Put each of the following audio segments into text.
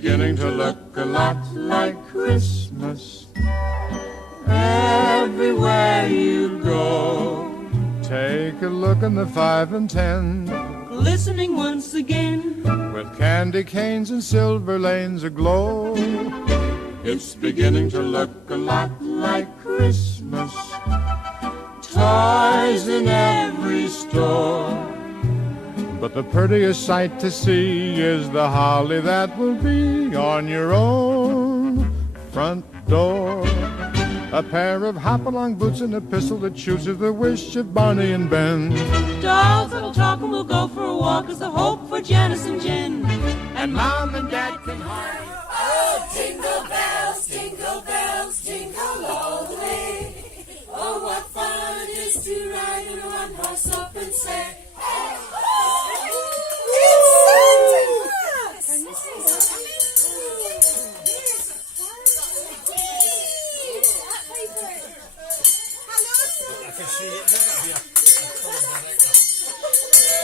beginning to look a lot like Christmas everywhere you go. Take a look in the 5 and 10, glistening once again, with candy canes and silver lanes aglow. It's beginning to look a lot like Christmas, toys in every store. But the prettiest sight to see is the holly that will be on your own front door. A pair of hop-along boots and a pistol that shoots is the wish of Barney and Ben. dolls that'll talk and we'll go for a walk is the hope for Janice and Jen. And Mom and Dad can hardly. Oh, jingle bells, jingle all the way. Oh, what fun it is to ride in a one-horse open sleigh. I can see it. There's got to be a column director.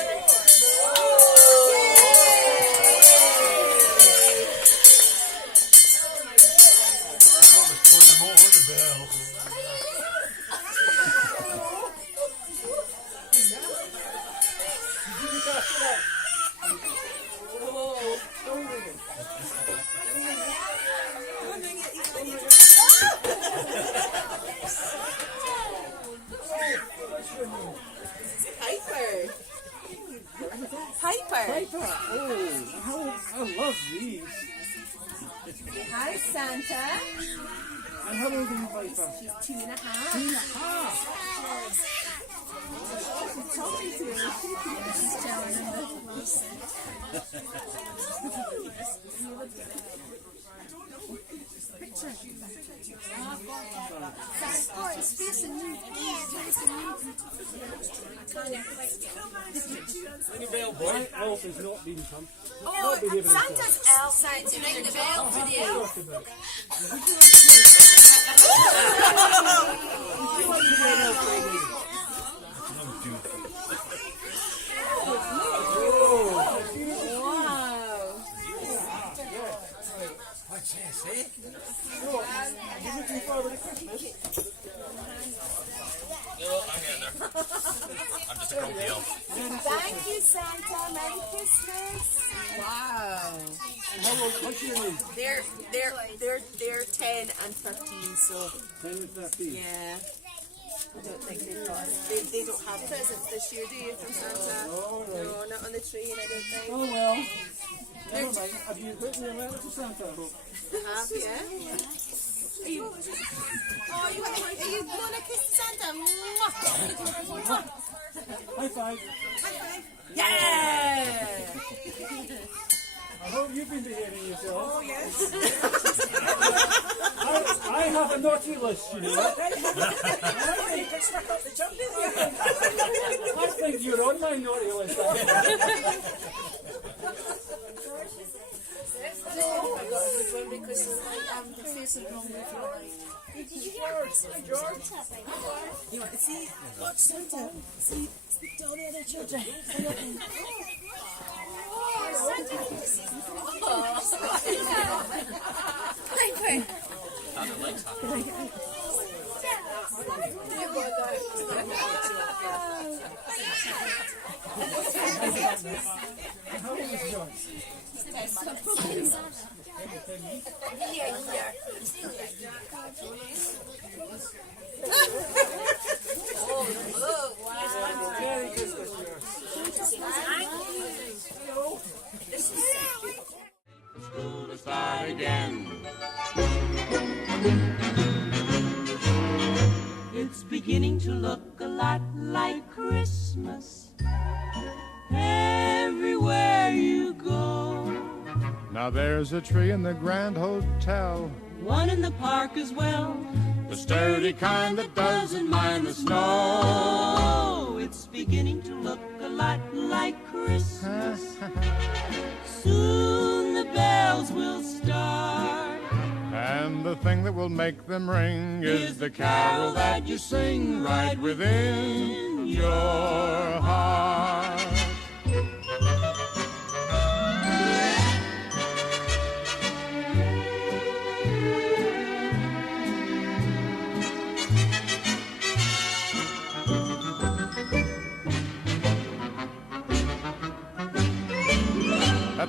Piper. Oh, I love these. Hi, Santa. And how old are you, Piper? She's 2.5. 2.5. She's talking to him. She's telling him Picture. Oh, it's facing me. My elf has not been come. Oh, Santa's elf. Santa's ring the bell for the elf. What's this, eh? You're looking forward to Christmas? No, I'm getting there. I'm just a grumpy elf. Thank you, Santa. Merry Christmas. Wow. And how old? What's your name? They're 10 and 13, so 10 and 13. yeah. I don't think they've got they don't have presents this year, do you, from Santa? All right. No, not on the tree, I don't think. Oh well. Never mind. Have you written a letter to Santa? I hope. Have you? Are you going to kiss Santa? Mwah. High five. Yeah! I hope you've been behaving yourself. Oh yes. I have a naughty list, you know. I think you're on my naughty list. I got a good one because the face of wrong with your eye. Did you hear George? You want to see? Watch Santa. See, speak to all the other children. Santa came to see you. Piper. How old is John? Merry Christmas, George. School to start again. It's beginning to look a lot like Christmas everywhere you go. Now there's a tree in the Grand Hotel, One in the park as well. the sturdy kind that doesn't mind the snow. Oh, it's beginning to look a lot like Christmas. Soon the bells will start. And the thing that will make them ring is the carol that you sing right within your heart.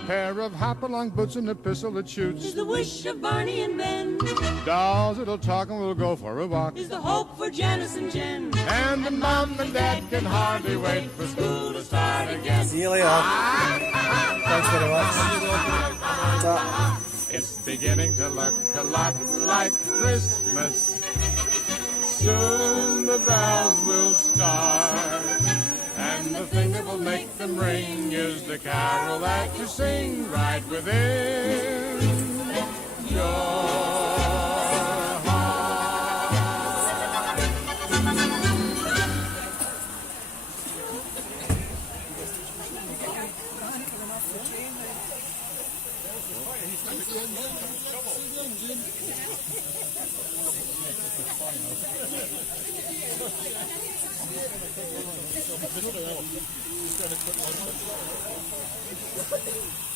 pair of hop-along boots and a pistol that shoots. Is the wish of Barney and Ben. Dolls that'll talk and we'll go for a walk. Is the hope for Janice and Jen. And the mom and dad can hardly wait for school to start again. See you later. Thanks very much. Ta. It's beginning to look a lot like Christmas. Soon the bells will start. And the thing that will make them ring is the carol that you sing right within your heart. Thank you.